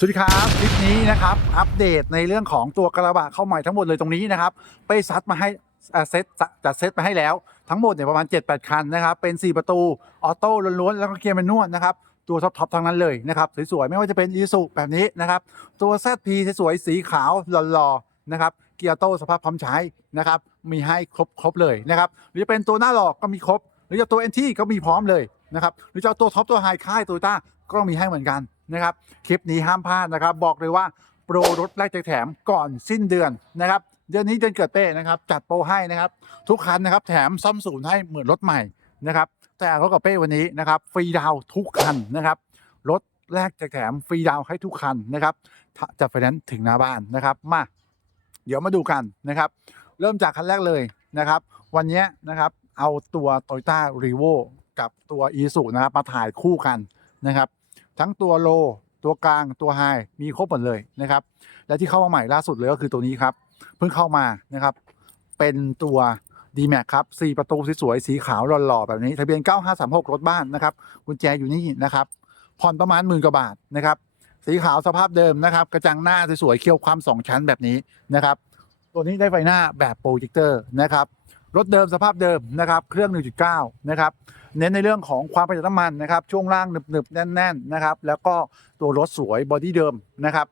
สวัสดีครับ คลิปนี้นะครับ อัปเดตในเรื่องของตัวกระบะเข้าใหม่ทั้งหมดเลยตรงนี้นะครับ ไปซัดมาให้เซตจัดเซตมาให้แล้วทั้งหมดเนี่ยประมาณ 7-8 คันนะครับ เป็น 4 ประตู ออโต้ล้วนๆ แล้วก็เกียร์แมนนวลนะครับ ตัวท็อปๆทั้งนั้นเลยนะครับสวยๆ ไม่ว่าจะเป็นอีซูแบบนี้นะครับ ตัว ZP สวยๆสีขาวหล่อๆนะครับเกียร์โต้สภาพพร้อมใช้นะครับมีให้ครบครบเลยนะครับหรือจะเป็นตัวหน้าหลอกก็มีครบ หรือจะตัวเอนที่ก็มีพร้อมเลย นะครับหรือจะเอาตัวท็อปตัวไฮค่ายโตโยต้าก็มีให้เหมือนกันนะครับคลิปนี้ห้ามพลาดนะครับ บอกเลยว่าโปรรถแรกแจกแถมก่อนสิ้นเดือนนะครับเดือนนี้เดือนเกิดเป้นะครับจัดโปรให้นะครับ ทุกคันนะครับแถมซ่อมศูนย์ให้เหมือนรถใหม่นะครับแต่รถกับเป้วันนี้นะครับฟรีดาวทุกคันนะครับรถแรกแจกแถมฟรีดาวให้ทุกคันนะครับจัดไฟแนนซ์ถึงหน้าบ้านนะครับมาเดี๋ยวมาดูกันนะครับ เริ่มจากคันแรกเลยนะครับ วันนี้นะครับเอาตัว t o y ต้ารีโว กับตัว e s u นะครับมาถ่ายคู่กันนะครับ ทั้งตัวโลตัวกลางตัวไฮมีครบหมดเลยนะครับ และที่เข้ามาใหม่ล่าสุดเลยก็คือตัวนี้ครับ เพิ่งเข้ามานะครับ เป็นตัว d m a x ครับ4ประตูสวยๆสีขาวหล่อๆแบบนี้ ทะเบียน 9536 รถบ้านนะครับกุญแจอยู่นี่นะครับผ่อนประมาณหมื่นกว่าบาทนะครับ สีขาวสภาพเดิมนะครับ กระจังหน้าสวยๆเคี่ยวความสองชั้นแบบนี้นะครับ ตัวนี้ได้ไฟหน้าแบบโปรเจคเตอร์นะครับรถเดิมสภาพเดิมนะครับ เครื่อง 1.9 นะครับ เน้นในเรื่องของความประหยัดน้ำมันนะครับ ช่วงล่างหนึบๆ แน่นๆนะครับ แล้วก็ตัวรถสวยบอดี้เดิมนะครับ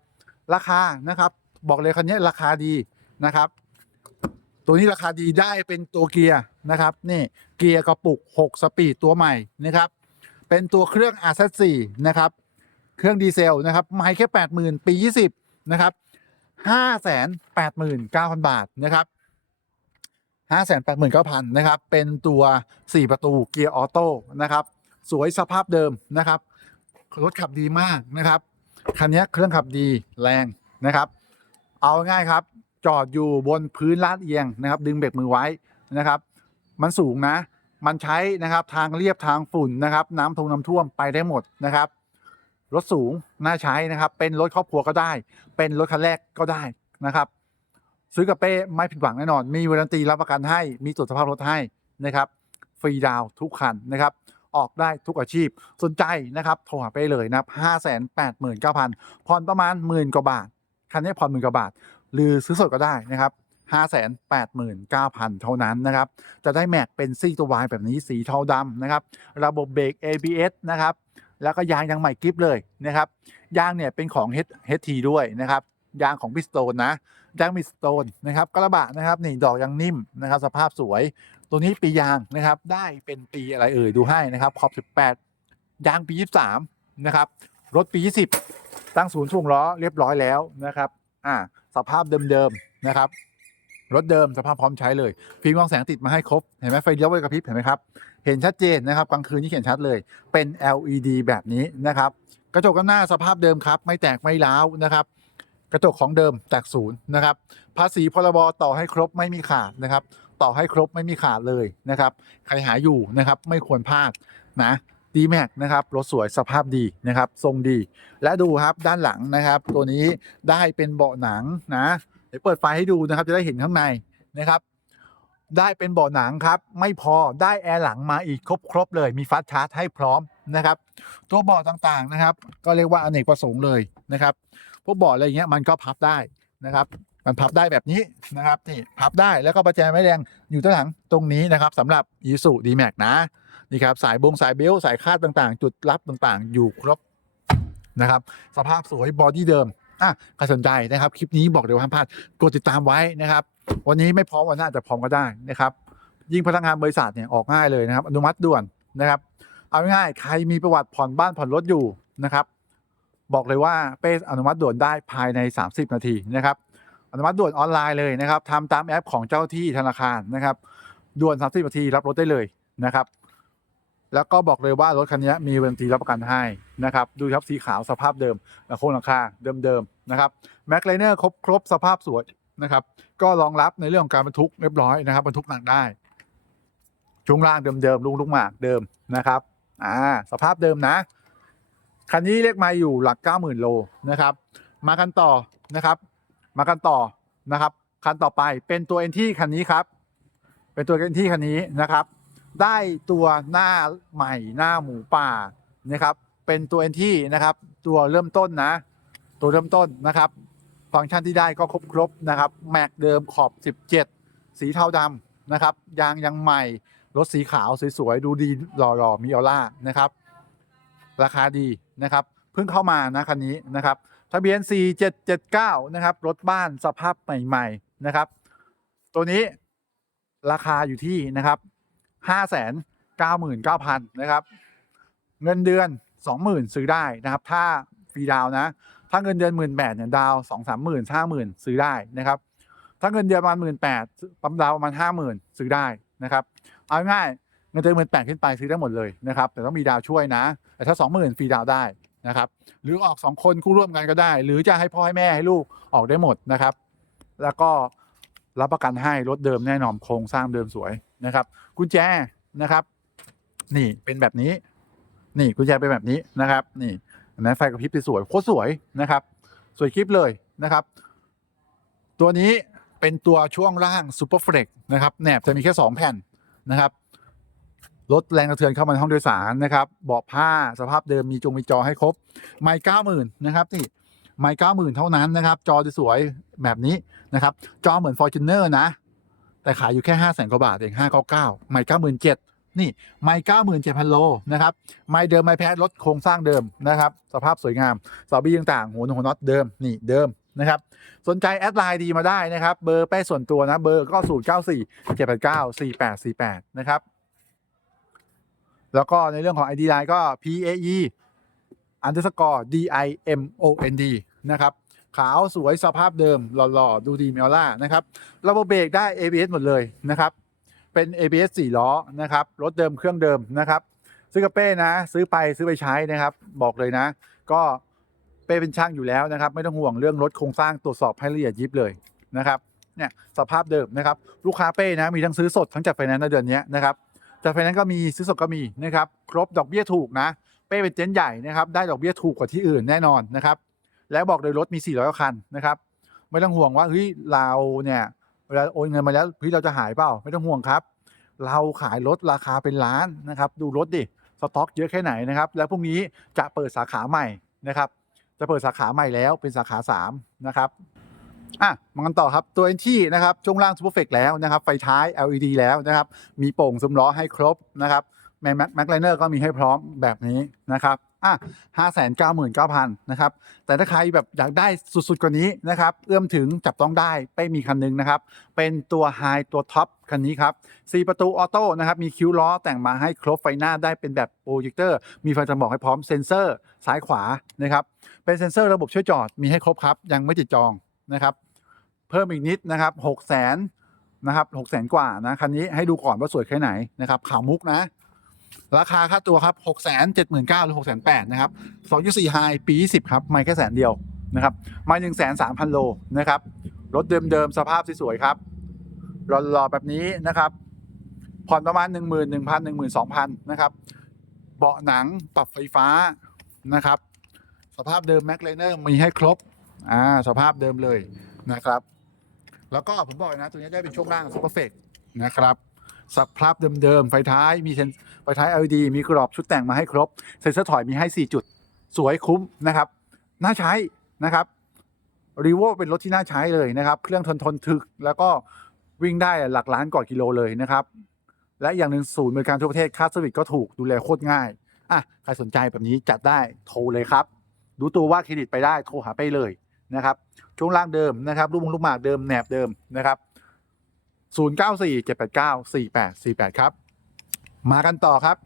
ราคานะครับ บอกเลยคันนี้ราคาดีนะครับ ตัวนี้ราคาดีได้เป็นตัวเกียร์นะครับ นี่เกียร์กระปุก 6 สปีดตัวใหม่นะครับ เป็นตัวเครื่อง r 4นะครับ เครื่องดีเซลนะครับไม่แค่ 80,000 ปี 20 นะครับ589,000 บาทนะครับ 589,000นะครับ เป็นตัว 4 ประตูเกียร์ออโต้นะครับ สวยสภาพเดิมนะครับ รถขับดีมากนะครับ คันนี้เครื่องขับดีแรงนะครับ เอาง่ายครับ จอดอยู่บนพื้นลาดเอียงนะครับ ดึงเบรกมือไว้นะครับ มันสูงนะ มันใช้นะครับทางเรียบทางฝุ่นนะครับ น้ำทงน้ำท่วมไปได้หมดนะครับ รถสูงน่าใช้นะครับ เป็นรถครอบครัวก็ได้ เป็นรถคันแรกก็ได้นะครับ ซื้อกับเป้ไม่ผิดหวังแน่นอน มีวารันตีรับประกันให้ มีตรวจสภาพรถให้นะครับฟรีดาวทุกคันนะครับออกได้ทุกอาชีพสนใจนะครับโทรหาเป้เลยนะครับห้าแสนแปดหมื่นเก้าพันผ่อนประมาณหมื่นกว่าบาท คันนี้ผ่อนหมื่นกว่าบาท หรือซื้อสดก็ได้นะครับห้าแสนแปดหมื่นเก้าพันเท่านั้นนะครับจะได้แม็กเป็นซี่ตัววายแบบนี้สีเทาดำนะครับระบบเบรก ABS นะครับแล้วก็ยางยังใหม่กริปเลยนะครับยางเนี่ยเป็นของ HT ด้วยนะครับยางของพิสโตนนะ ยางมิสโตนนะครับกระบะนะครับนี่ดอกยังนิ่มนะครับ สภาพสวย ตัวนี้ปียางนะครับ ได้เป็นปีอะไรเอ่ยดูให้นะครับขอบ 18 ยางปี 23 นะครับ รถปี 20 ตั้งศูนย์ช่วงล้อเรียบร้อยแล้วนะครับ อ่า สภาพเดิมๆนะครับ รถเดิมสภาพพร้อมใช้เลยฟิล์มกรองแสงติดมาให้ครบเห็นไหมไฟเลี้ยวไฟกระพริบเห็นไหมครับเห็นชัดเจนนะครับกลางคืนนี่เห็นชัดเลย เป็น LED แบบนี้นะครับ กระจกด้านหน้าสภาพเดิมครับ ไม่แตกไม่ร้าวนะครับ กระจกของเดิมจากศูนย์นะครับ ภาษีพรบต่อให้ครบไม่มีขาดนะครับ ต่อให้ครบไม่มีขาดเลยนะครับ ใครหาอยู่นะครับไม่ควรพลาดนะดีแม็กนะครับรถสวยสภาพดีนะครับ ทรงดี และดูครับด้านหลังนะครับ ตัวนี้ได้เป็นเบาะหนังนะ เดี๋ยวเปิดไฟให้ดูนะครับ จะได้เห็นข้างในนะครับ ได้เป็นเบาะหนังครับ ไม่พอได้แอร์หลังมาอีกครบครบเลย มีฟัสชาร์จให้พร้อมนะครับ ตัวเบาะต่างๆนะครับ ก็เรียกว่าอเนกประสงค์เลยนะครับ พวกเบาะอะไรเงี้ยมันก็พับได้นะครับมันพับได้แบบนี้นะครับนี่พับได้แล้วก็ประแจไม้แรงอยู่ด้านหลังตรงนี้นะครับสำหรับ i s u d m a x นะนี่ครับสายบงสายเบลต์สายคาดต่างๆ จุดรับต่างๆ อยู่ครบนะครับสภาพสวยบอดี้เดิมอะใครสนใจนะครับ คลิปนี้บอกเดี๋ยวห้ามพลาดกดติดตามไว้นะครับ วันนี้ไม่พร้อมวันหน้าจจะพร้อมก็ได้นะครับ ยิ่งพนักงานบริษัทเนี่ยออกง่ายเลยนะครับ อนุมัติด่วนนะครับ เอาง่ายๆใครมีประวัติผ่อนบ้านผ่อนรถอยู่นะครับ บอกเลยว่าเป้อนุมัติด่วนได้ภายใน 30 นาทีนะครับอนุมัติด่วนออนไลน์เลยนะครับทำตามแอปของเจ้าที่ธนาคารนะครับด่วน 30 นาทีรับรถได้เลยนะครับ แล้วก็บอกเลยว่ารถคันนี้มีวรันตีรับประกันให้นะครับดูครับสีขาวสภาพเดิมและโครงหลังคาเดิมๆนะครับแม็กไลเนอร์ครบครบสภาพสวยนะครับ ก็รองรับในเรื่องของการบรรทุกเรียบร้อยนะครับบรรทุกหนักได้ช่วงล่างเดิมๆลุงลุงหมากเดิมนะครับอ่าสภาพเดิมนะ คันนี้เรียกมาอยู่หลัก 90,000 โลนะครับ มากันต่อนะครับ มากันต่อนะครับ คันต่อไปเป็นตัวเอ็นที่คันนี้ครับ เป็นตัวเอ็นที่คันนี้นะครับ ได้ตัวหน้าใหม่หน้าหมูป่านะครับ เป็นตัวเอ็นที่นะครับ ตัวเริ่มต้นนะ ตัวเริ่มต้นนะครับ ฟังก์ชันที่ได้ก็ครบครบนะครับ แม็กเดิมขอบ 17 สีเทาดำนะครับ ยางยังใหม่ รถสีขาวสวยๆ ดูดีหล่อๆ มีออร่านะครับ ราคาดี นะครับเพิ่งเข้ามานะคันนี้นะครับทะเบียน 4779 นะครับรถบ้านสภาพใหม่ ๆนะครับ ตัวนี้ราคาอยู่ที่นะครับ599,000นะครับ เงินเดือน 20,000 ซื้อได้นะครับ ถ้าฟรีดาวนะ ถ้าเงินเดือน1 8ื่นเนี่ยดาวสองสามหมื่นห้าหมื่นซื้อได้นะครับ ถ้าเงินเดือนประมาณหมื่นแปดปั๊มดาวประมาณห้าหมื่นซื้อได้นะครับ เอาง่าย งินเดือนหมื่นแปดขึ้นไปซื้อได้หมดเลยนะครับแต่ต้องมีดาวช่วยนะ แต่ถ้าสองหมื่นฟรีดาวได้นะครับหรือออกสองคนคู่ร่วมกันก็ได้ หรือจะให้พ่อให้แม่ให้ลูกออกได้หมดนะครับ แล้วก็รับประกันให้รถเดิมแน่นอนโครงสร้างเดิมสวยนะครับกุญแจนะครับ นี่เป็นแบบนี้ นี่กุญแจเป็นแบบนี้นะครับ นี่อันนั้นไฟกระพริบสวยโคตรสวยนะครับ สวยคลิปเลยนะครับ ตัวนี้เป็นตัวช่วงล่าง Super Flex นะครับแหนบจะมีแค่ 2 แผ่นนะครับ ลดแรงกระเทือนเข้ามาในห้องโดยสารนะครับเบาะผ้าสภาพเดิมมีจงมีจอให้ครบ ไม่เก้าหมื่นนะครับนี่ไม่เก้าหมื่นเท่านั้นนะครับ จอจะสวยแบบนี้นะครับ จอเหมือน Fortuner นะ แต่ขายอยู่แค่ห้าแสนกว่าบาทเองห้าเก้าเก้าไม่เก้าหมื่นเจ็ดนี่ ไม่เก้าหมื่นเจ็ดพันโลนะครับ ไม่เดิมไม่แพ้รถโครงสร้างเดิมนะครับ สภาพสวยงามเสาบี้ต่างๆหัวหนหัวน็อตเดิมนี่เดิมนะครับ สนใจแอดไลน์ดีมาได้นะครับ เบอร์แป้ส่วนตัวนะ เบอร์ก็ 0 9 4 7 8 9 4 8 4 8 นะครับ แล้วก็ในเรื่องของ ID line ก็ PAE underscore D I M O N D นะครับ ขาวสวยสภาพเดิมหล่อๆ ดูดีเมีออร่านะครับ ระบบเบรกได้ ABS หมดเลยนะครับ เป็น ABS 4 ล้อนะครับ รถเดิมเครื่องเดิมนะครับ ซื้อกับเป้นะ ซื้อไปซื้อไปใช้นะครับ บอกเลยนะ ก็เป้เป็นช่างอยู่แล้วนะครับ ไม่ต้องห่วงเรื่องรถโครงสร้างตรวจสอบให้ละเอียดยิบเลยนะครับเนี่ยสภาพเดิมนะครับ ลูกค้าเป้นะมีทั้งซื้อสดทั้งจัดไฟแนนซ์ในเดือนนี้นะครับ จัดไฟแนนซ์ก็มีซื้อสดก็มีนะครับครบดอกเบี้ยถูกนะ เป้เป็นเต็นใหญ่นะครับได้ดอกเบี้ยถูกกว่าที่อื่นแน่นอนนะครับแล้วบอกเลยรถมี 400กว่าคันนะครับไม่ต้องห่วงว่าเฮ้ยเราเนี่ยเวลาโอนเงินมาแล้วเฮ้ยเราจะหายเปล่าไม่ต้องห่วงครับ เราขายรถราคาเป็นล้านนะครับดูรถดิสต็อกเยอะแค่ไหนนะครับแล้วพรุ่งนี้จะเปิดสาขาใหม่นะครับจะเปิดสาขาใหม่แล้วเป็นสาขา3นะครับ อะมากันต่อครับ ตัวเอนที่นะครับช่วงล่างซูเปอร์เฟกแล้วนะครับ ไฟท้าย LED แล้วนะครับ มีโป่งซุ้มล้อให้ครบนะครับแม็กแม็กไลเนอร์ก็มีให้พร้อมแบบนี้นะครับอะห้าแสนเก้าหมื่นเก้าพันนะครับ แต่ถ้าใครแบบอยากได้สุดๆกว่านี้นะครับ เอื้อมถึงจับต้องได้เป้มีคันนึงนะครับ เป็นตัวไฮตัวท็อปคันนี้ครับ4ประตูออโต้นะครับ มีคิ้วล้อแต่งมาให้ครบไฟหน้าได้เป็นแบบโปรเจคเตอร์ มีไฟจำบอกให้พร้อมเซ็นเซอร์ซ้ายขวานะครับ เป็นเซ็นเซอร์ระบบช่วยจอดมีให้ครบครับ ยังไม่ติดจอง นะครับ เพิ่มอีกนิดนะครับ6 0 0 0 0นะครับ6 0 0 0 0กว่านะคันนี้ให้ดูก่อนว่าสวยแค่ไหนนะครับข่าวมุกนะ ราคาค่าตัวครับ6 7 9 0 0 0หรือ6 8 0 0 0นะครับ2.4 High ปี10ครับ ไม่แค่แสนเดียวนะครับ ไม่1 3 0 0 0โลนะครับ รถเดิมๆ สภาพสวยๆครับรอๆแบบนี้นะครับ ผ่อนประมาณ 1 1 0 0 0 1 2 0 0 0นะครับ เบาะหนังปรับไฟฟ้านะครับ สภาพเดิมแม็กเลเนอร์มีให้ครบ อ่าสภาพเดิมเลยนะครับ แล้วก็ผมบอกเลยนะตัวนี้ได้เป็นช่วงล่างซูเปอร์เฟกนะครับสภาพเดิมๆไฟท้ายมีเซนไฟท้าย LED มีกรอบชุดแต่งมาให้ครบเซ็นเซอร์ถอยมีให้ 4 จุด สวยคุ้มนะครับน่าใช้นะครับรีโวเป็นรถที่น่าใช้เลยนะครับ เครื่องทนทนถึกแล้วก็วิ่งได้หลักล้านกว่ากิโลเลยนะครับ และอย่างหนึ่งศูนย์บริการทั่วประเทศค่าสวิตก็ถูกดูแลโคตรง่ายอะใครสนใจแบบนี้จัดได้โทรเลยครับ รู้ตัวว่าเครดิตไปได้โทรหาไปเลย นะครับช่วงล่างเดิมนะครับลูกมุงลูกหมากเดิมแหนบเดิมนะครับ0 9 4 7 8 9 4 8 4 8 ครับ มากันต่อครับ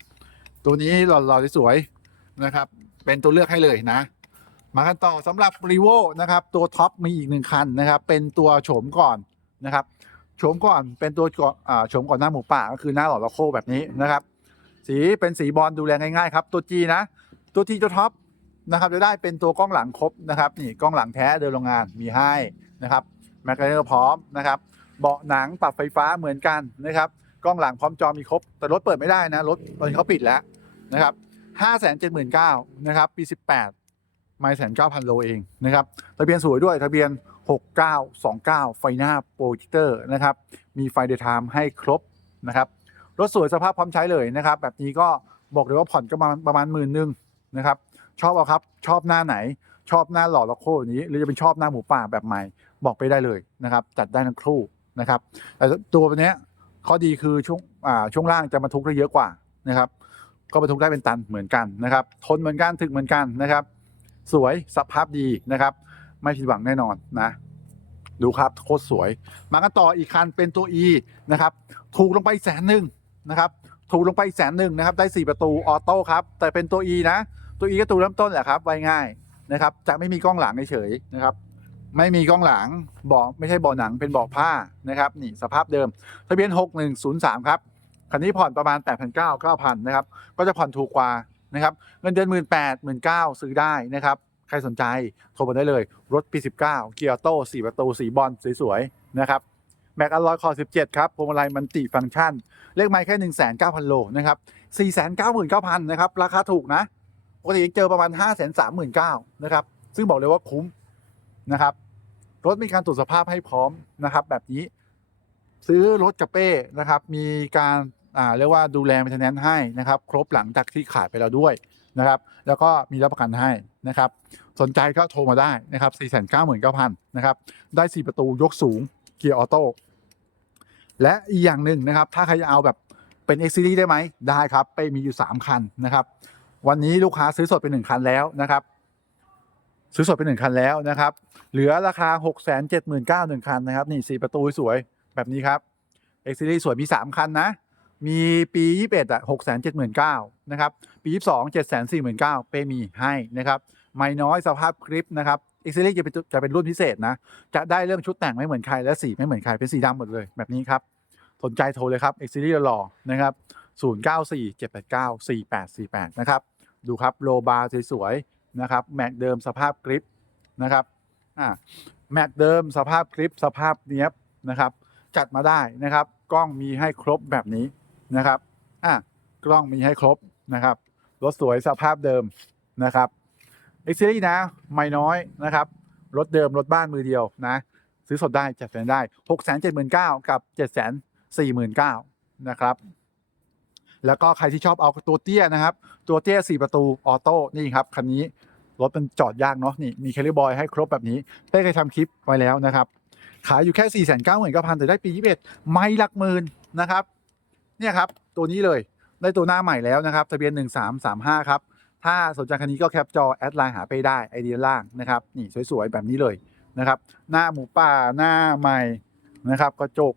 ตัวนี้หล่อๆสวยๆนะครับ เป็นตัวเลือกให้เลยนะ มากันต่อสำหรับรีโวนะครับ ตัวท็อปมีอีกหนึ่งคันนะครับ เป็นตัวโฉมก่อนนะครับโฉมก่อนเป็นตัวโฉมก่อนหน้าหมูป่าก็คือหน้าหล่อโลโก้แบบนี้นะครับ สีเป็นสีบอลดูแลง่ายๆครับ ตัวจีนะ ตัวจีตัวท็อป นะครับจะได้เป็นตัวกล้องหลังครบนะครับนี่กล้องหลังแท้เดินโรงงานมีให้นะครับแมกไลเนอร์พร้อมนะครับเบาะหนังปรับไฟฟ้าเหมือนกันนะครับกล้องหลังพร้อมจอมีครบ แต่รถเปิดไม่ได้นะรถตอนนี้เขาปิดแล้วนะครับห้าแสนเจ็ดหมื่นเก้านะครับปีสิบแปดไม่แสนเก้าพันโลเองนะครับทะเบียนสวยด้วยทะเบียนหกเก้าสองเก้าไฟหน้าโปรเจคเตอร์นะครับมีไฟเดย์ไทม์ให้ครบนะครับรถสวยสภาพพร้อมใช้เลยนะครับ แบบนี้ก็บอกเลยว่าผ่อนก็ประมาณหมื่นหนึ่งนะครับ ชอบเอาครับ ชอบหน้าไหน ชอบหน้าหล่อและโค้อย่างนี้ หรือจะเป็นชอบหน้าหมูป่าแบบใหม่ บอกไปได้เลยนะครับ จัดได้ทั้งคู่นะครับแต่ตัวเนี้ยข้อดีคือช่วงอ่าช่วงล่างจะบรรทุกได้เยอะกว่านะครับ ก็บรรทุกได้เป็นตันเหมือนกันนะครับ ทนเหมือนกันถึกเหมือนกันนะครับ สวยสภาพดีนะครับ ไม่ผิดหวังแน่นอนนะ ดูครับโคตรสวย มากันต่ออีกคันเป็นตัว E นะครับถูกลงไปแสนหนึ่งนะครับถูกลงไปแสนหนึ่งนะครับ ได้ 4 ประตูออโต้ครับ แต่เป็นตัว E นะ ตัว E ก็ตัวเริ่มต้นแหละครับไว้ง่ายนะครับ จะไม่มีกล้องหลังเฉยนะครับ ไม่มีกล้องหลังเบอกไม่ใช่เบาะหนังเป็นเบาะผ้านะครับนี่สภาพเดิม ทะเบียน 6103 ครับคันนี้ผ่อนประมาณ 8,900 9,000นะครับก็จะผ่อนถูกกว่านะครับเงินเดือน 1 8 0 0 0 0ซื้อได้นะครับใครสนใจโทรมาได้เลย รถปี 19 เกียร์โต้4ประตูสีบอลสวยๆนะครับแม็กอลลอยคอ 17 ครับพวงมาลัยมันติฟังก์ชัน เลขไมล์แค่ 19,000 โลนะครับ 499,000 นะครับ ราคาถูกนะ ปกติเจอประมาณ 539,000นะครับ ซึ่งบอกเลยว่าคุ้มนะครับ รถมีการตรวจสภาพให้พร้อมนะครับ แบบนี้ซื้อรถกับเป้นะครับ มีการอ่าเรียกว่าดูแลม i เทนแนนให้นะครับ ครบหลังจากที่ขายไปแล้วด้วยนะครับ แล้วก็มีรับประกันให้นะครับ สนใจก็โทรมาได้นะครับ499,000นะครับ ได้ 4 ประตูยกสูงเกียร์ออโต้และอีกอย่างหนึ่งนะครับ ถ้าใครจะเอาแบบเป็น X Series ได้ไหมได้ครับ ไปมีอยู่ 3 คันนะครับ วันนี้ลูกค้าซื้อสดเป็น1คันแล้วนะครับซื้อสดเป็น1คันแล้วนะครับ เหลือราคา 6 7 9 0 0 0 1คันนะครับ นี่4ประตูสวยแบบนี้ครับ X Series สวยมี 3 คันนะ มีปี 21อะ6 7 9 0 0 0นเก้านะครับ ปี 22 7 4 9 0 0 0เป้มีให้นะครับ ไม่น้อยสภาพคลิปนะครับ X Series จะเป็นจะเป็นรุ่นพิเศษนะ จะได้เรื่องชุดแต่งไม่เหมือนใครและสีไม่เหมือนใครเป็นสีดำหมดเลยแบบนี้ครับ สนใจโทรเลยครับ X Series หล่อนะครับ 094 789 4848 นะครับ ดูครับโลบาร์สวยๆนะครับ แม็กเดิมสภาพกริปนะครับอ่าแม็กเดิมสภาพคลิปสภาพเนี้ยบนะครับ จัดมาได้นะครับ กล้องมีให้ครบแบบนี้นะครับอ่ากล้องมีให้ครบนะครับรถสวยสภาพเดิมนะครับ X Series นะไม่น้อยนะครับรถเดิมรถบ้านมือเดียวนะ ซื้อสดได้จัดแฟนได้6 7 9 0 0 0กับ7 4 9 0 0 0นะครับ แล้วก็ใครที่ชอบเอาตัวเตี้ยนะครับ ตัวเตี้ย 4 ประตูออโต้นี่ครับคันนี้รถมันจอดยากเนาะนี่มีแคลิบอยให้ครบแบบนี้เป้เคยทำคลิปไว้แล้วนะครับ ขายอยู่แค่ 4 9 9 0 0 0แต่ได้ปี 21 ไม่หลักหมื่นนะครับเนี่ยครับตัวนี้เลยได้ตัวหน้าใหม่แล้วนะครับทะเบียน 1335 ครับ ถ้าสนใจคันนี้ก็แคปจอแอดไลน์หาไปได้ไอเดียล่างนะครับนี่สวยๆแบบนี้เลยนะครับ หน้าหมูป่าหน้าใหม่นะครับกระจก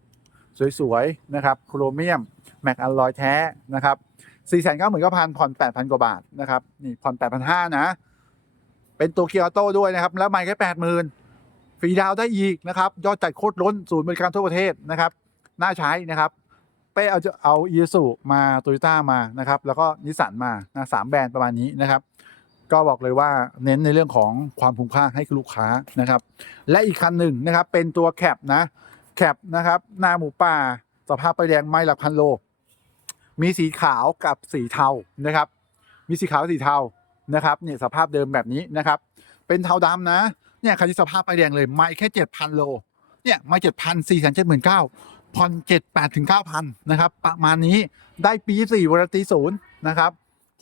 สวยๆนะครับโครเมียม แม็กอลลอยแท้นะครับ4 9 9 0 0 0พันผ่อน 8,000 กว่าบาทนะครับนี่ผ่อน 8,500 นะ เป็นตัวเกียร์ออโต้ด้วยนะครับ แล้วใหม่แค่80,000 ฟรีดาวได้อีกนะครับ ยอดจ่ายโคตรล้นศูนย์บริการทั่วประเทศนะครับ น่าใช้นะครับ เป้เอาจะเอาอีซูมาโตโยต้ามานะครับ แล้วก็นิสสันมานะสามแบรนด์ประมาณนี้นะครับ ก็บอกเลยว่าเน้นในเรื่องของความคุ้มค่าให้กับลูกค้านะครับ และอีกคันหนึ่งนะครับ เป็นตัวแคปนะ แคปนะครับ หน้าหมูป่า สภาพไปแดงไม่หลักพันโล มีสีขาวกับสีเทานะครับ มีสีขาวสีเทานะครับเนี่ยสภาพเดิมแบบนี้นะครับ เป็นเทาดำนะเนี่ยคันที่สภาพไปแดงเลยไม่แค่เจ็ดพันโลเนี่ยไม่เจ็ดพันสี่แสนเจ็ดหมื่นเก้าผ่อนเจ็ดแปดถึงเก้าพันนะครับ ประมาณนี้ได้ปีสี่วารันตีศูนย์นะครับ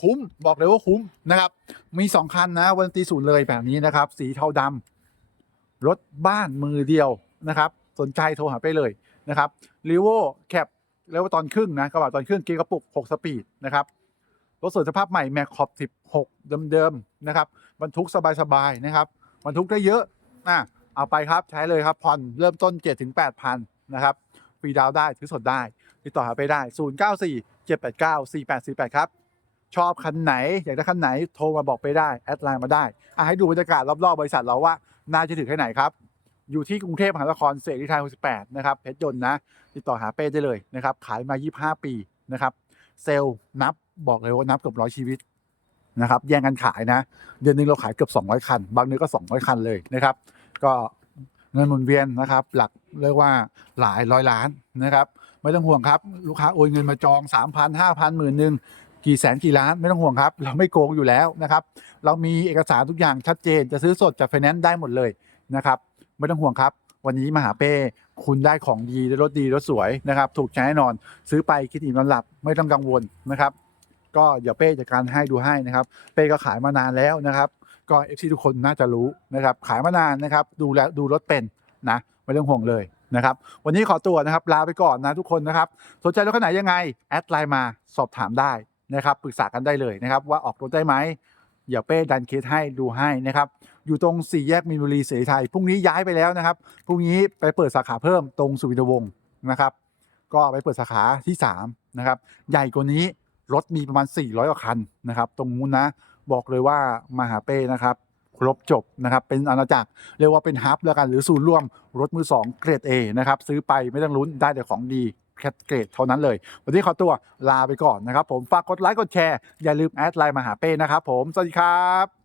คุ้มบอกเลยว่าคุ้มนะครับ มีสองคันนะวารันตีศูนย์เลยแบบนี้นะครับ สีเทาดำรถบ้านมือเดียวนะครับ สนใจโทรหาไปเลยนะครับรีโวแคป แล้วตอนครึ่งนะกระบะตอนครึ่งเกียร์กระปุก 6 สปีดนะครับรถสวยสภาพใหม่แม็กขอบ 16 เดิมๆนะครับบรรทุกสบายๆนะครับบรรทุกได้เยอะอะเอาไปครับใช้เลยครับผ่อนเริ่มต้น 7 ถึง 8,000 นะครับฟรีดาวได้ซื้อสดได้ ติดต่อหาไปได้ 094 789 4848 ครับ ชอบคันไหน อยากได้คันไหนโทรมาบอกไปได้ แอดไลน์มาได้อะให้ดูบรรยากาศรอบๆบริษัทเราว่าน่าจะถึงแค่ไหนครับ อยู่ที่กรุงเทพมหานครเสรีไทย68 นะครับ เพชรยนต์นะ ติดต่อหาเป้ได้เลยนะครับ ขายมา 25 ปีนะครับ เซลล์นับบอกเลยว่านับเกือบร้อยชีวิตนะครับ แย่งกันขายนะ เดือนหนึงเราขายเกือบ 200 คัน บางเดือนก็ 200 คันเลยนะครับ ก็เงินหมุนเวียนนะครับ หลักเรียกว่าหลายร้อยล้านนะครับ ไม่ต้องห่วงครับ ลูกค้าโอนเงินมาจอง 3,000 5,000หมื่นหนึ่งกี่แสนกี่ล้านไม่ต้องห่วงครับ เราไม่โกงอยู่แล้วนะครับ เรามีเอกสารทุกอย่างชัดเจนจะซื้อสดจากไฟแนนซ์ได้หมดเลยนะครับ ไม่ต้องห่วงครับ วันนี้มหาเป้คุณได้ของดีได้รถดีรถสวยนะครับ ถูกใจแน่นอน ซื้อไปคิดอิ่มนอนหลับไม่ต้องกังวลนะครับ ก็เดี๋ยวเป้จัดการให้ดูให้นะครับ เป้ก็ขายมานานแล้วนะครับ ก็เอฟซีทุกคนน่าจะรู้นะครับ ขายมานานนะครับ ดูแลดูรถเป็นนะไม่ต้องห่วงเลยนะครับ วันนี้ขอตัวนะครับลาไปก่อนนะทุกคนนะครับสนใจรถคันไหนยังไงแอดไลน์มาสอบถามได้นะครับปรึกษากันได้เลยนะครับ ว่าออกรถได้ไหมเดี๋ยวเป้ดันเคสให้ดูให้นะครับ อยู่ตรงสี่แยกมินบุรีเสรีไทยพรุ่งนี้ย้ายไปแล้วนะครับพรุ่งนี้ไปเปิดสาขาเพิ่มตรงสุวินทวงศ์นะครับ ก็ไปเปิดสาขาที่3นะครับใหญ่กว่านี้รถมีประมาณ 400กว่าคันนะครับ ตรงนู้นนะบอกเลยว่ามหาเป้นะครับครบจบนะครับเป็นอาณาจักรเรียกว่าเป็นฮับแล้วกันหรือศูนย์รวมรถมือ 2 เกรด A นะครับซื้อไปไม่ต้องลุ้นได้แต่ของดีแค่เกรดเท่านั้นเลย วันนี้ขอตัวลาไปก่อนนะครับ ผมฝากกดไลค์กดแชร์อย่าลืมแอดไลน์มาหาเป้นะครับผม สวัสดีครับ